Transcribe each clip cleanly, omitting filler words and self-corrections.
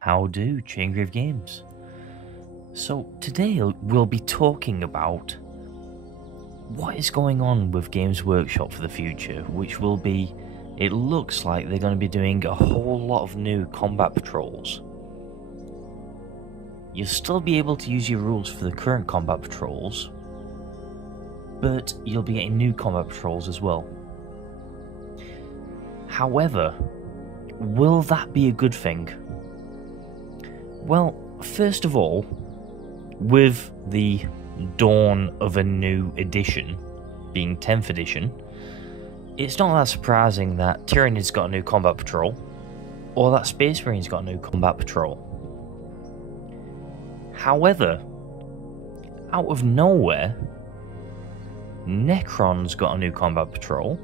How do Chaingrave Games? So today we'll be talking about what is going on with Games Workshop for the future, which will be, it looks like they're going to be doing a whole lot of new combat patrols. You'll still be able to use your rules for the current combat patrols, but you'll be getting new combat patrols as well. However, will that be a good thing? Well, first of all, with the dawn of a new edition, being 10th edition, it's not that surprising that Tyranids got a new combat patrol, or that Space Marines got a new combat patrol. However, out of nowhere, Necrons got a new combat patrol.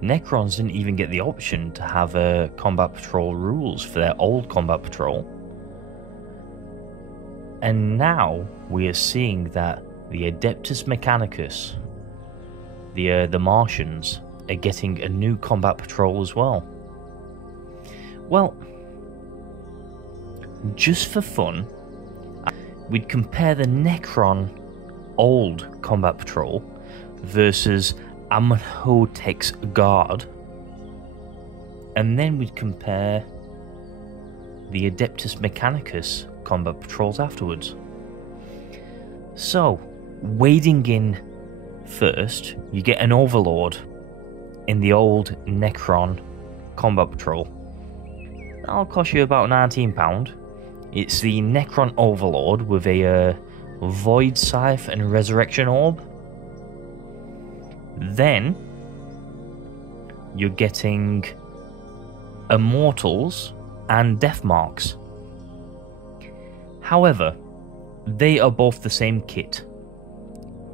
Necrons didn't even get the option to have a combat patrol rules for their old combat patrol. And now we are seeing that the Adeptus Mechanicus, the Martians, are getting a new combat patrol as well. Well, just for fun, we'd compare the Necron old combat patrol versus Amenhotep's guard, and then we'd compare the Adeptus Mechanicus combat patrols afterwards. So, wading in first, you get an Overlord in the old Necron combat patrol. That'll cost you about £19. It's the Necron Overlord with a Void Scythe and Resurrection Orb. Then you're getting Immortals and Death Marks. However, they are both the same kit.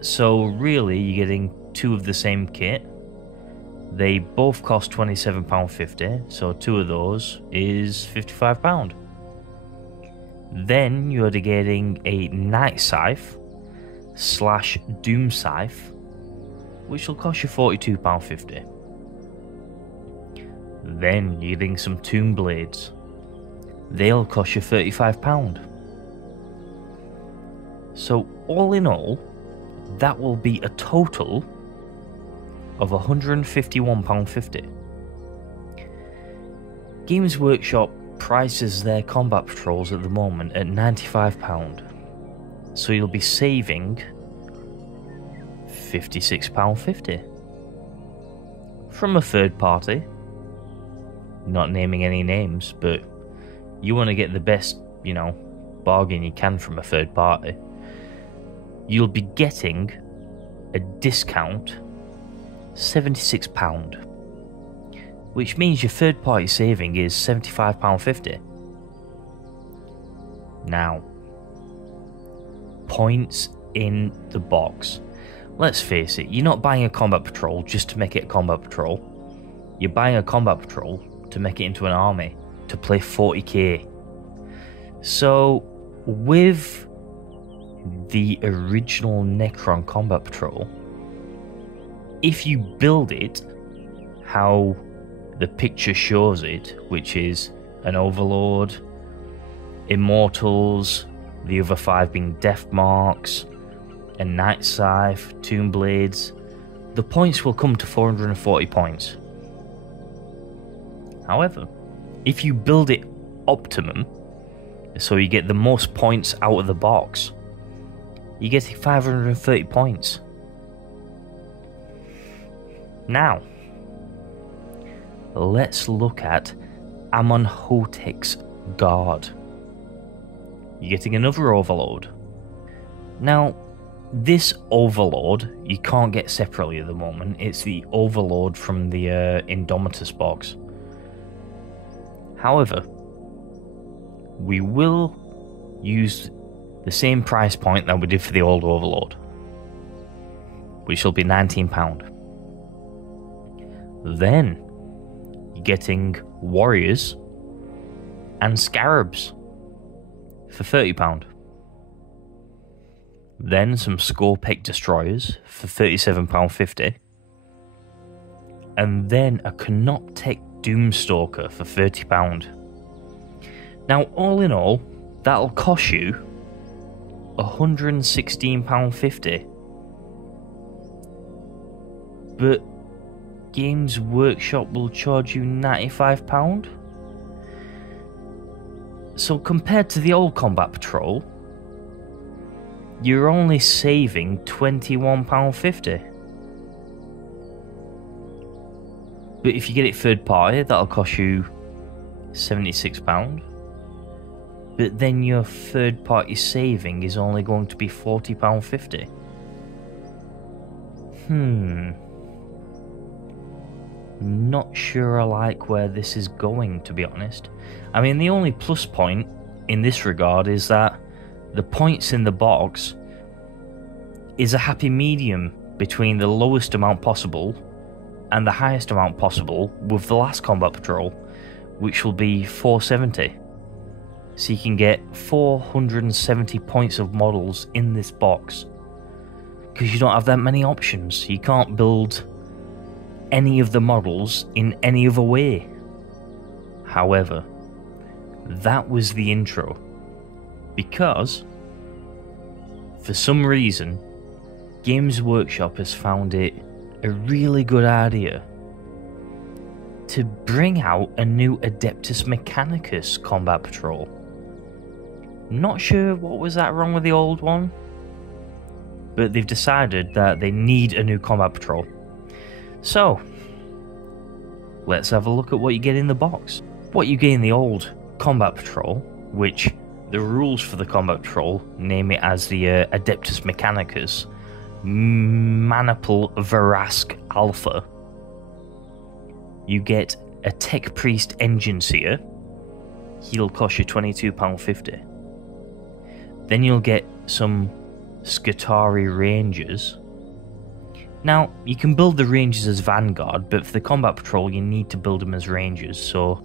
So really, you're getting two of the same kit. They both cost £27.50, so two of those is £55. Then you're getting a Night Scythe / Doom Scythe, which will cost you £42.50. Then you're getting some Tomb Blades. They'll cost you £35. So all in all, that will be a total of £151.50. Games Workshop prices their combat patrols at the moment at £95. So you'll be saving £56.50 from a third party. Not naming any names, but you want to get the best, bargain you can from a third party. You'll be getting a discount £76, which means your third party saving is £75.50. Now, points in the box. Let's face it, you're not buying a combat patrol just to make it a combat patrol. You're buying a combat patrol to make it into an army, to play 40k. So, with the original Necron combat patrol, if you build it how the picture shows it, which is an Overlord, Immortals, the other 5 being Death Marks, a Night Scythe, Tomb Blades, the points will come to 440 points. However, if you build it optimum, so you get the most points out of the box, you get 530 points. Now, let's look at Amenhotep's guard. You're getting another Overlord. Now, this Overlord you can't get separately at the moment. It's the Overlord from the Indomitus box. However, we will use the same price point that we did for the old Overlord, which will be £19. Then you're getting Warriors and Scarabs for £30. Then some Scorpec Destroyers for £37.50. And then a Canoptek Doomstalker for £30. Now, all in all, that'll cost you £116.50. But Games Workshop will charge you £95. So compared to the old Combat Patrol, you're only saving £21.50. But if you get it third party, that'll cost you £76. But then your third party saving is only going to be £40.50. Not sure I like where this is going, to be honest. I mean, the only plus point in this regard is that the points in the box is a happy medium between the lowest amount possible and the highest amount possible with the last Combat Patrol, which will be 470. So you can get 470 points of models in this box, because you don't have that many options. You can't build any of the models in any other way. However, that was the intro, because for some reason Games Workshop has found it a really good idea to bring out a new Adeptus Mechanicus Combat Patrol. Not sure what was that wrong with the old one, but they've decided that they need a new Combat Patrol. So, let's have a look at what you get in the box. What you get in the old Combat Patrol, which the rules for the Combat Patrol name it as the Adeptus Mechanicus Manipul Verask Alpha. You get a Tech Priest Engine Seer. He'll cost you £22.50. Then you'll get some Skitarii Rangers. Now, you can build the Rangers as Vanguard, but for the Combat Patrol you need to build them as Rangers, so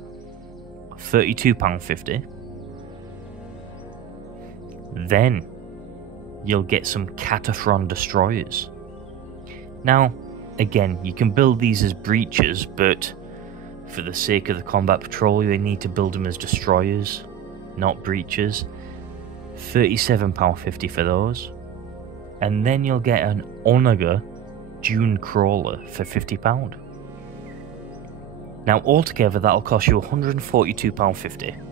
£32.50. Then you'll get some Cataphron Destroyers. Now, again, you can build these as Breachers, but for the sake of the Combat Patrol you need to build them as Destroyers, not Breachers. £37.50 for those. And then you'll get an Onaga Dune Crawler for £50. Now altogether that'll cost you £142.50.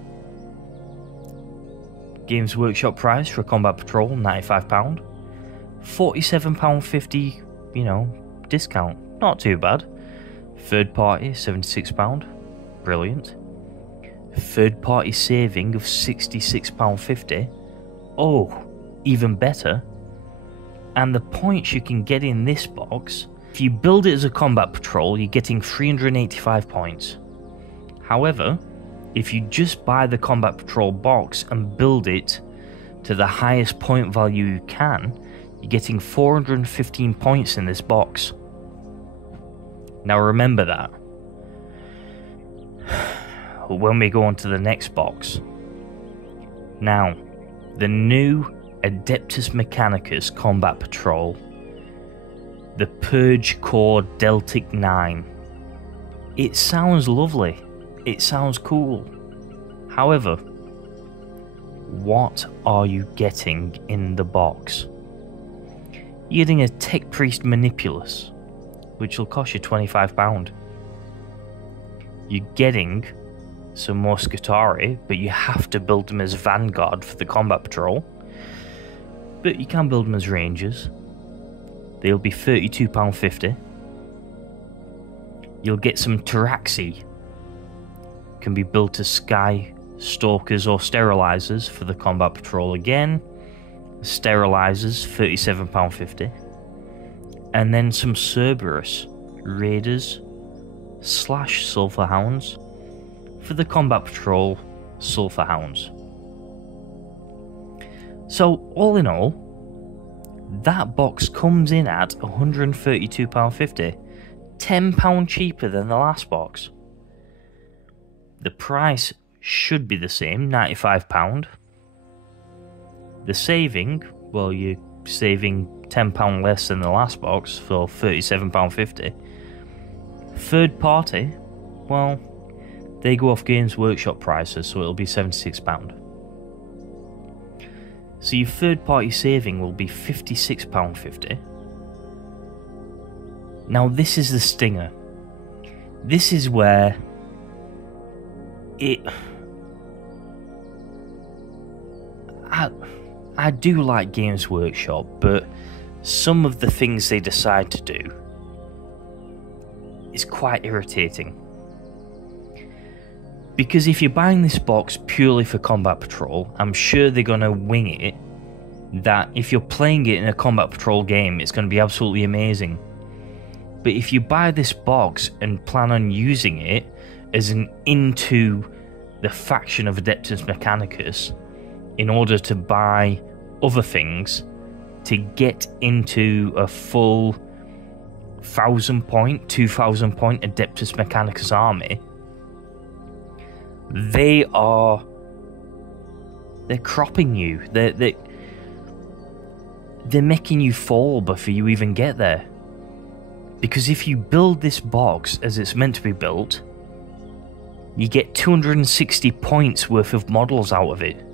Games Workshop price for a Combat Patrol, £95. £47.50, discount. Not too bad. Third party, £76. Brilliant. Third party saving of £66.50. Oh, even better. And the points you can get in this box, if you build it as a Combat Patrol, you're getting 385 points. However, if you just buy the Combat Patrol box and build it to the highest point value you can, you're getting 415 points in this box. Now remember that when we go on to the next box. Now, the new Adeptus Mechanicus Combat Patrol, the Purge Core Deltic 9. It sounds lovely. It sounds cool. However, what are you getting in the box? You're getting a Tech Priest Manipulus, which will cost you £25. You're getting some more Skitarii, but you have to build them as Vanguard for the Combat Patrol. But you can build them as Rangers. They'll be £32.50. You'll get some Taraxi. Can be built as Sky Stalkers or Sterilizers for the Combat Patrol again. Sterilizers, £37.50. And then some Cerberus Raiders / Sulphur Hounds for the Combat Patrol Sulphur Hounds. So, all in all, that box comes in at £132.50, £10 cheaper than the last box. The price should be the same, £95. The saving, well, you're saving £10 less than the last box for £37.50. Third party, well, They go off Games Workshop prices, so it'll be £76. So your third party saving will be £56.50. Now this is the stinger. This is where I do like Games Workshop, but some of the things they decide to do is quite irritating. Because if you're buying this box purely for Combat Patrol, I'm sure they're going to wing it that if you're playing it in a Combat Patrol game, it's going to be absolutely amazing. But if you buy this box and plan on using it as an into the faction of Adeptus Mechanicus in order to buy other things to get into a full 1,000 point, 2,000 point Adeptus Mechanicus army, they're cropping you. They're making you fall before you even get there. Because if you build this box as it's meant to be built, you get 260 points worth of models out of it.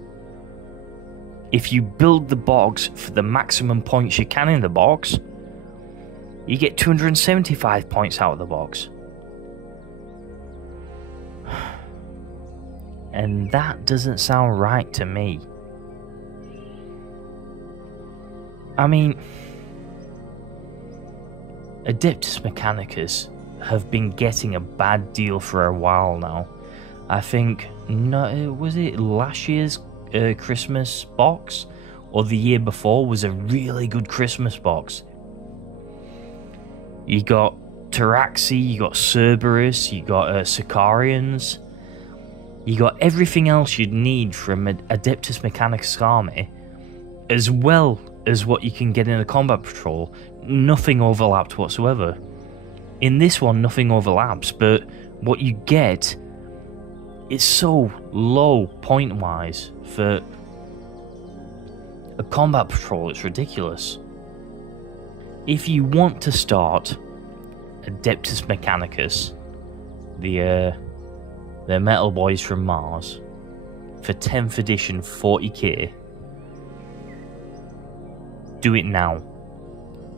If you build the box for the maximum points you can in the box, you get 275 points out of the box. And that doesn't sound right to me. I mean, Adeptus Mechanicus have been getting a bad deal for a while now. I think, no, was it last year's Christmas box? Or the year before was a really good Christmas box. You got Taraxi, you got Cerberus, you got Sicarians. You got everything else you'd need from an Adeptus Mechanicus army, as well as what you can get in a Combat Patrol. Nothing overlapped whatsoever. In this one, nothing overlaps, but what you get is so low point-wise for a Combat Patrol, it's ridiculous. If you want to start Adeptus Mechanicus, the Metal Boys from Mars, for 10th edition 40k, do it now.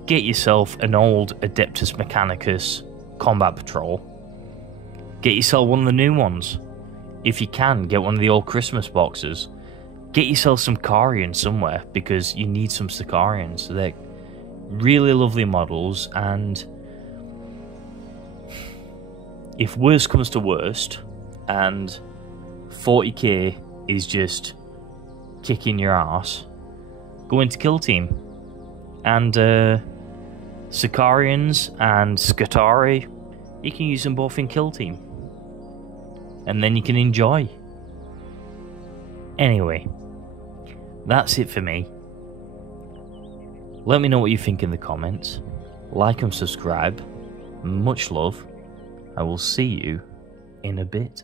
Get yourself an old Adeptus Mechanicus Combat Patrol. Get yourself one of the new ones. If you can, get one of the old Christmas boxes. Get yourself some Carians somewhere, because you need some Sicarians. They're really lovely models, and if worst comes to worst, and 40k is just kicking your ass, go into Kill Team. And Sicarians and Scutari, you can use them both in Kill Team. And then you can enjoy. Anyway, that's it for me. Let me know what you think in the comments. Like and subscribe. Much love. I will see you in a bit.